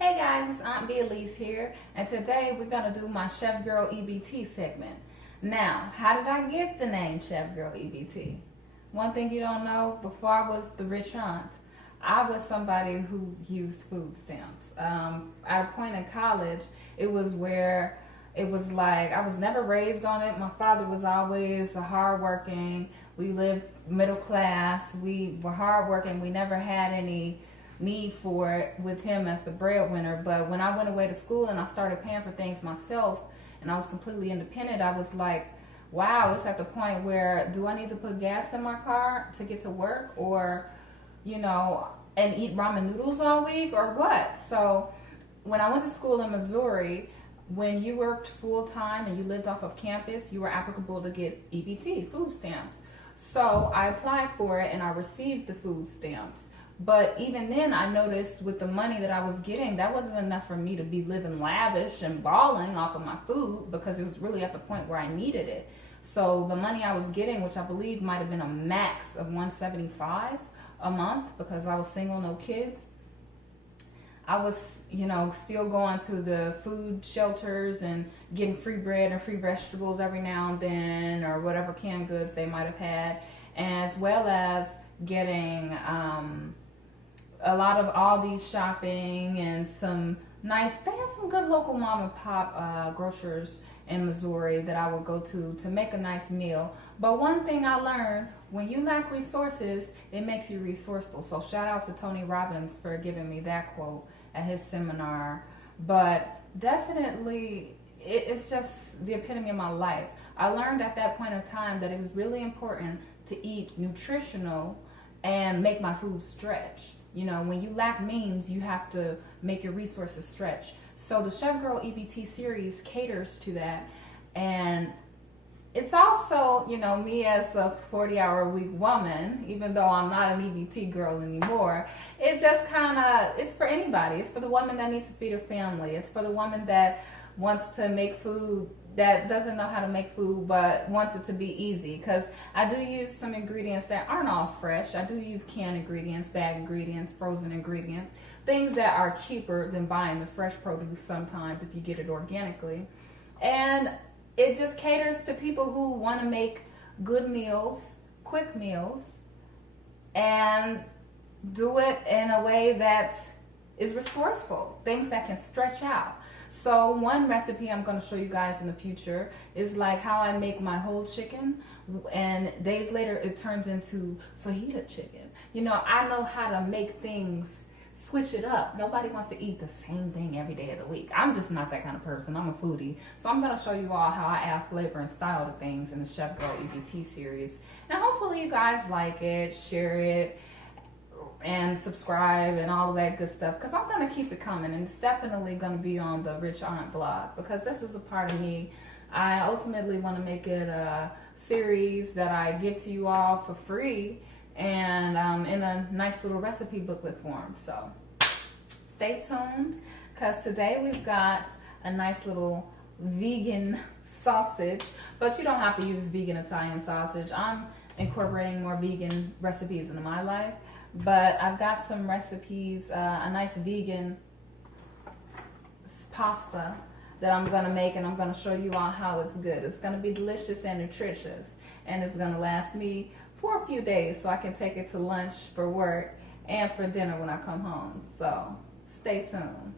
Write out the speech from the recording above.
Hey guys, it's Aunt Elise here, and today we're going to do my Chef Girl EBT segment. Now, how did I get the name Chef Girl EBT? One thing you don't know, before I was the rich aunt, I was somebody who used food stamps. At a point in college, it was where it was like I was never raised on it. My father was always hardworking. We lived middle class. We were hardworking. We never had any need for it with him as the breadwinner. But when I went away to school and I started paying for things myself and I was completely independent, I was like, wow, it's at the point where do I need to put gas in my car to get to work, or and eat ramen noodles all week, or what? So when I went to school in Missouri, when you worked full-time and you lived off of campus, you were applicable to get EBT, food stamps. So I applied for it and I received the food stamps. But even then, I noticed with the money that I was getting, that wasn't enough for me to be living lavish and balling off of my food, because it was really at the point where I needed it. So the money I was getting, which I believe might have been a max of $175 a month because I was single, no kids, I was, still going to the food shelters and getting free bread and free vegetables every now and then, or whatever canned goods they might have had, as well as getting a lot of Aldi's shopping and they had some good local mom and pop grocers in Missouri that I would go to make a nice meal. But one thing I learned, when you lack resources, it makes you resourceful. So shout out to Tony Robbins for giving me that quote at his seminar. But definitely, it's just the epitome of my life. I learned at that point in time that it was really important to eat nutritional and make my food stretch. When you lack means, you have to make your resources stretch. So the Chef Girl EBT series caters to that. And it's also, me as a 40-hour-a-week woman, even though I'm not an EBT girl anymore, it just it's for anybody. It's for the woman that needs to feed her family. It's for the woman that wants to make food, that doesn't know how to make food but wants it to be easy, because I do use some ingredients that aren't all fresh. I do use canned ingredients, bag ingredients, frozen ingredients, things that are cheaper than buying the fresh produce sometimes if you get it organically. And it just caters to people who want to make good meals, quick meals, and do it in a way that is resourceful, things that can stretch out. So one recipe I'm going to show you guys in the future is like how I make my whole chicken, and days later it turns into fajita chicken. I know how to make things, switch it up. Nobody wants to eat the same thing every day of the week. I'm just not that kind of person. I'm a foodie. So I'm going to show you all how I add flavor and style to things in the Chef Girl EBT series. And hopefully you guys like it, share it, and subscribe and all of that good stuff, because I'm going to keep it coming, and it's definitely going to be on the Rich Aunt blog, because this is a part of me. I ultimately want to make it a series that I give to you all for free, and in a nice little recipe booklet form. So stay tuned, because today we've got a nice little vegan sausage, but you don't have to use vegan Italian sausage. I'm incorporating more vegan recipes into my life. But I've got some recipes, a nice vegan pasta that I'm going to make, and I'm going to show you all how it's good. It's going to be delicious and nutritious, and it's going to last me for a few days, so I can take it to lunch for work and for dinner when I come home. So stay tuned.